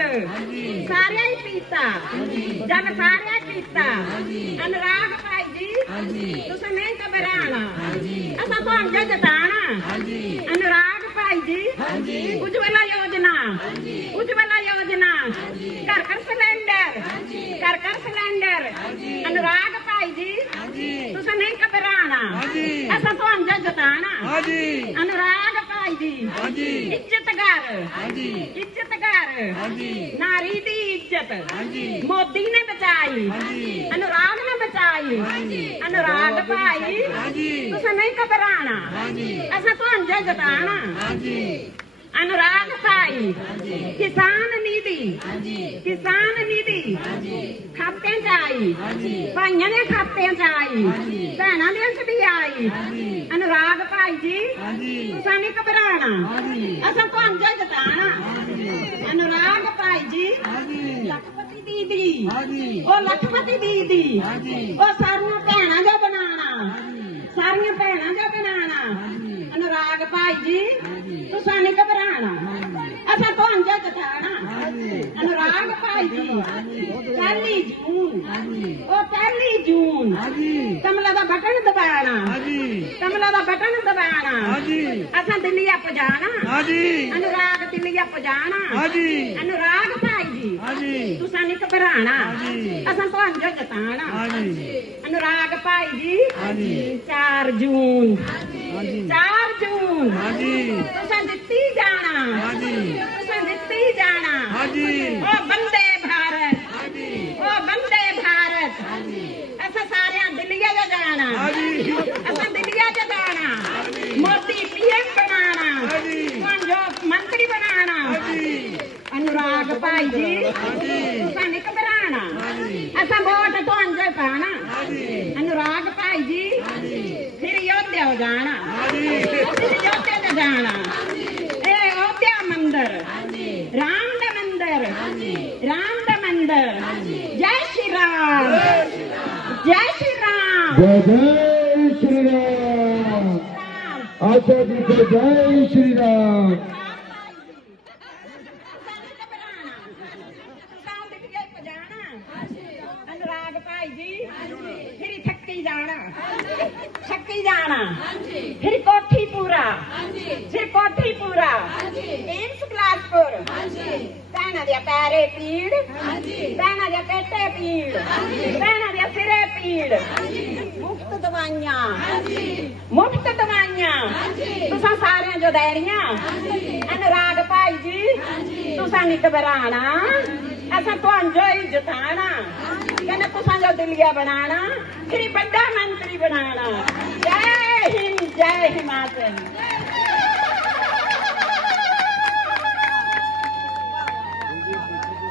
ਸਾਰਿਆਂ ਹੀ ਪੀਤਾ। ਜਦ ਸਾਰਿਆਂ ਹੀ ਪੀਤਾ। ਅਨੁਰਾਗ ਭਾਈ ਜੀ ਤੁਸੀਂ ਨਹੀਂ ਘਬਰਾਣਾ ਅਸਾਂ ਤੁਹਾਨੂੰ ਜੇ ਜਤਾਣਾ ਅਨੁਰਾਗ ਭਾਈ ਜੀ ਉਜਵਲਾ ਯੋਜਨਾ। ਉਜਵਲਾ ਯੋਜਨਾ। ਘਰ ਘਰ ਸਿਲੰਡਰ। ਘਰ ਘਰ ਸਿਲੰਡਰ। ਅਨੁਰਾਗ ਭਾਈ ਜੀ ਤੁਸੀਂ ਨਹੀਂ ਘਬਰਾਣਾ ਅਸਾਂ ਤੁਹਾਨੂੰ ਜੇ ਜਤਾਣਾ ਅਨੁਰਾਗ ਭਾਈ ਜੀ ਇੱਜ਼ਤ सरकार इज्जतगार नारी की इज़्ज़त। मोदी ने बचाई। अनुराग ने बचाई। अनुराग भाई तुस नहीं घबराना। असा तो जताना अनुराग ਭਾਈ ਕਿਸਾਨ ਨੀਤੀ ਕਿਸਾਨ ਨੀਤੀ ਖਾਤਿਆਂ ਚ ਆਈ। ਭਾਈਆਂ ਦੇ ਖਾਤਿਆਂ ਚ ਆਈ। ਭੈਣਾਂ ਦੇ ਚ ਵੀ ਆਈ। ਅਨੁਰਾਗ ਭਾਈ ਜੀ ਹਾਂਜੀ। ਤੁਸੀਂ ਨਹੀਂ ਘਬਰਾਣਾ ਹਾਂਜੀ। ਅਸਾਂ ਤੁਹਾਨੂੰ ਜੇ ਜਤਾਣਾ ਅਨੁਰਾਗ ਭਾਈ ਜੀ ਹਾਂਜੀ। ਲੱਖਪਤੀ ਦੀਦੀ। ਹਾਂਜੀ। ਉਹ ਲੱਖਪਤੀ ਦੀਦੀ। ਹਾਂਜੀ। ਉਹ ਸਾਰੀਆਂ ਭੈਣਾਂ ਜੋ ਬਣਾਣਾ ਸਾਰੀਆਂ ਭੈਣਾਂ ਜੋ ਬਣਾਣਾ ਅਨੁਰਾਗ ਭਾਈ ਜੀ ਤੁਸੀਂ ਨਹੀਂ ਘਬਰਾਣਾ ਅਸਾਂ ਤੁਹਾਨੂੰ ਜੇ ਜਤਾਣਾ ਅਨੁਰਾਗ ਭਾਈ ਜੀ ਪਹਿਲੀ ਜੂਨ। ਉਹ ਪਹਿਲੀ ਜੂਨ। ਹਾਂਜੀ। ਕਮਲਾ ਦਾ ਬਟਨ ਦਬਾਣਾ। ਹਾਂਜੀ। ਕਮਲਾ ਦਾ ਬਟਨ ਦਬਾਣਾ। ਹਾਂਜੀ। ਅਸਾਂ ਦਿੱਲੀਆ ਪਜਾਣਾ। ਹਾਂਜੀ। ਅਨੁਰਾਗ ਦਿੱਲੀਆ ਪਜਾਣਾ। ਹਾਂਜੀ। ਅਨੁਰਾਗ ਭਾਈ ਜੀ। ਹਾਂਜੀ। ਤੁਸੀਂ ਨਹੀਂ ਘਬਰਾਣਾ। ਅਸਾਂ ਤੁਹਾਨੂੰ ਜੋ ਜਤਾਣਾ ਹਾਂਜੀ। ਅਨੁਰਾਗ ਭਾਈ ਜੀ। ਹਾਂਜੀ। 4 ਜੂਨ। ਹਾਂਜੀ। 4 ਜੂਨ। ਹਾਂਜੀ। ਤੁਸੀਂ ਦਿੱਤੀ ਜਾਣਾ। ਹਾਂਜੀ। ਤੁਸੀਂ ਦਿੱਤੀ ਜਾਣਾ। ਹਾਂਜੀ। ਉਹ ਬੰਦੇ बनाना। बंदलिया जगाना मोदी पीएम बनाना। जो मंत्री बनाना। अनुराग भाई जी साने घबराना असा वोट तो अंदर पाना। अनुराग भाई जी फिर योध्या हो जाना। फिर जाना। मंदिर। राम का मंदिर। राम का मंदिर। जय श्री राम। जय जय जय श्री राम आचार्य जी जय जय श्री राम अनुराग फिर कोठी पूरा फिर कोठी पूरा एम्स बिलासपुर। भैन दे पैरे पीड़। भैन दे पेटे पीड़। भैन ਸਿਰੇ ਪੀੜ। ਮੁਫਤ ਦਵਾਈਆਂ। ਮੁਫਤ ਦਵਾਈਆਂ। ਤੁਸੀਂ ਸਾਰਿਆਂ ਜੋ ਦੇਣੀਆਂ ਅਨੁਰਾਗ ਭਾਈ ਜੀ ਤੁਸੀਂ ਨਹੀਂ ਘਬਰਾਣਾ ਅਸਾਂ ਤੁਹਾਨੂੰ ਜੋ ਹੀ ਜਿਤਾਣਾ ਕਹਿੰਦੇ ਤੁਸੀਂ ਜੋ ਦਿਲੀਆ ਬਣਾਣਾ ਫਿਰ ਵੱਡਾ ਮੰਤਰੀ ਬਣਾਣਾ ਜੈ ਹਿੰਦ ਜੈ ਹਿਮਾਚਲ।